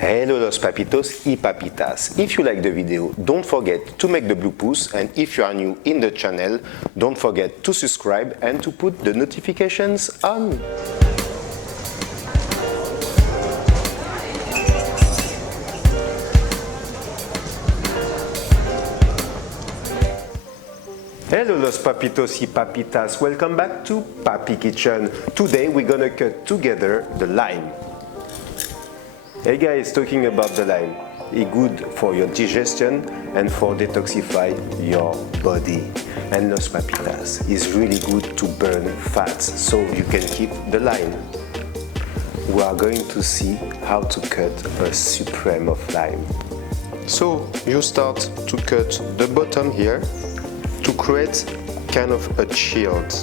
Hello los papitos y papitas. If you like the video, don't forget to make the blue pouce, and if you are new in the channel, don't forget to subscribe and to put the notifications on. Hello los papitos y papitas, welcome back to Papikitchen. Today we're gonna cut together the lime. Hey guys, talking about the lime, it's good for your digestion and for detoxify your body. And los papitas is really good to burn fats, so you can keep the lime. We are going to see how to cut a supreme of lime. So you start to cut the bottom here to create kind of a shield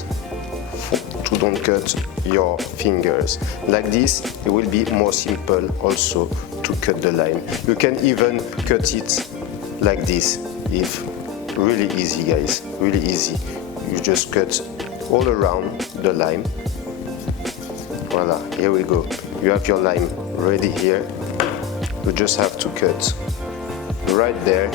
to don't cut your fingers. Like this, it will be more simple also to cut the lime. You can even cut it like this, if really easy guys, really easy. You just cut all around the lime. Voila, here we go. You have your lime ready here. You just have to cut right there.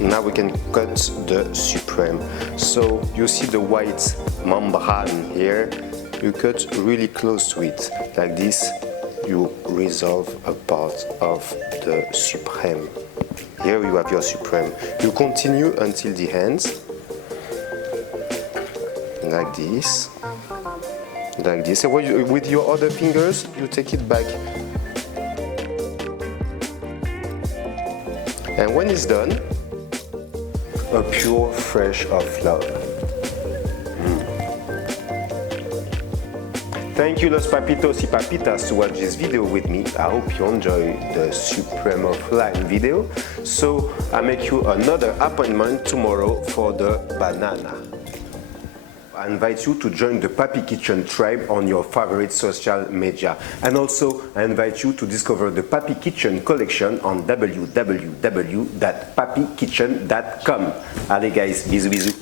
Now we can cut the supreme. So you see the white membrane here, you cut really close to it. Like this, you resolve a part of the supreme. Here you have your supreme. You continue until the ends. Like this. Like this. And with your other fingers, you take it back. And when it's done, a pure fresh of love. Thank you los papitos y papitas to watch this video with me. I hope you enjoy the Supreme of Lime video. So I make you another appointment tomorrow for the banana. I invite you to join the Papikitchen tribe on your favorite social media. And also, I invite you to discover the Papikitchen collection on www.papikitchen.com. Allez guys, bisous bisous.